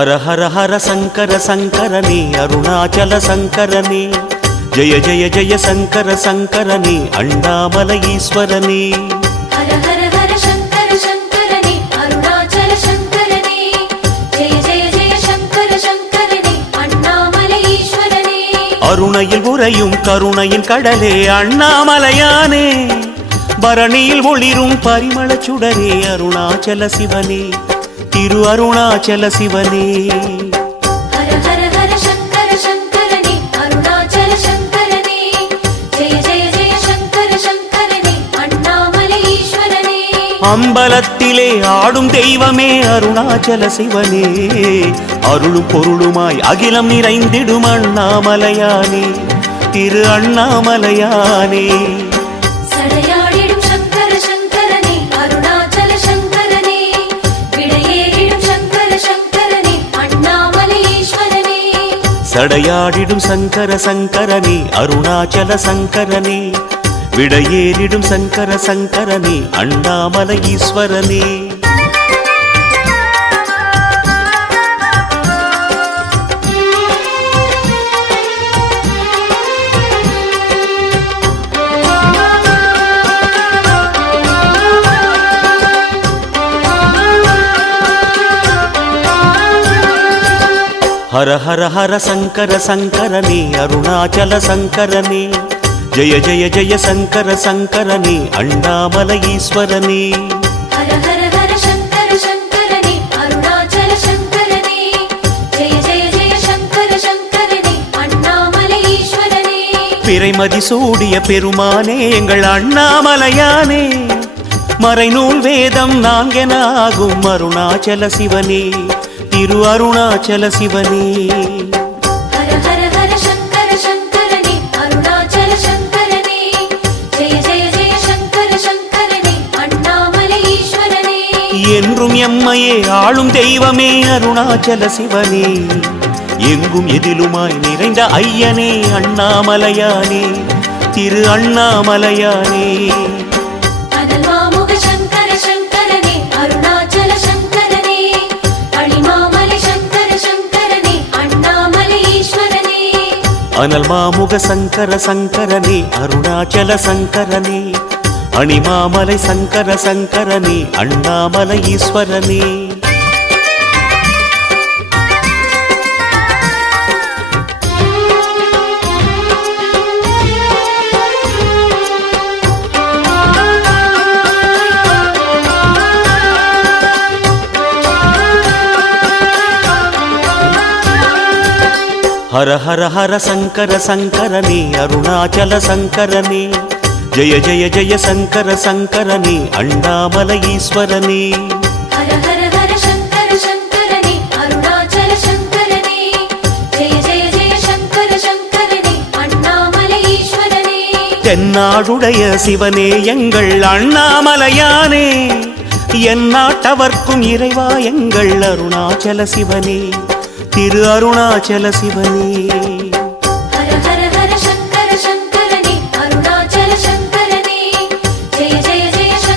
हर हर हर शंकर शंकरने अरुणाचल शंकरने जय जय जय शंकर शंकरने अण्णामलै ईश्वरने हर हर हर शंकर शंकरने अरुणाचल शंकरने जय जय जय शंकर शंकरने अण्णामलै ईश्वरने अरुणैயில் உறையும் கருணையின் கடலே அண்ணாமலையானே பரணியில் ஒளிரும் பரிமளச் சுடரே அருணாச்சல சிவனே तिरु अरुणाचल शिवने हर हर हर शंकर शंकरने अरुणाचल शंकरने जय जय जय शंकर शंकरने अण्णामलै ईश्वरने அம்பலத்திலே ஆடும் தெய்வமே அருணாச்சல சிவனே அருளும் பொருளுமாய் அகிலம் நிறைந்திடும் அண்ணாமலையானே திரு அண்ணாமலையானே சடையாடிடும் சங்கர சங்கரனே அருணாச்சல சங்கரனே விடையேறிடும் சங்கர சங்கரனே அண்ணாமலை ஈஸ்வரனே हर हर हर शंकर शंकरने अरुणाचल शंकरने जय जय जय शंकर शंकरने अण्णामलै ईश्वरने हर हर हर शंकर शंकरने अरुणाचल शंकरने जय जय जय शंकर शंकरने अण्णामलै ईश्वरने பிறைமதி சூடிய பெருமானே எங்கள் அண்ணாமலையானே மறைநூல் வேதம் நான்கென ஆகும் அருணாச்சல சிவனே तिरु अरुणाचल शिवने हर हर हर शंकर शंकरने अरुणाचल शंकरने जय जय जय शंकर शंकरने अण्णामलै ईश्वरने என்றும் எம்மையே ஆளும் தெய்வமே அருணாச்சல சிவனே எங்கும் எதிலுமாய் நிறைந்த ஐயனே அண்ணாமலையானே திரு அண்ணாமலையானே अनल मामुग शंकर शंकरने अरुणाचल शंकरने अणिमामलै शंकर शंकरने अण्णामलै ईश्वरने हर हर हर शंकर शंकरने अरुणाचल शंकरने जय जय जय शंकर शंकरने अण्णामलै ईश्वरने हर हर हर शंकर शंकरने अरुणाचल शंकरने जय जय जय शंकर शंकरने अण्णामलै ईश्वरने தென்னாடுடைய சிவனே எங்கள் அண்ணாமலையானே எந்நாட்டவர்க்கும் இறைவா எங்கள் அருணாச்சல சிவனே तिरु अरुणाचल शिवने।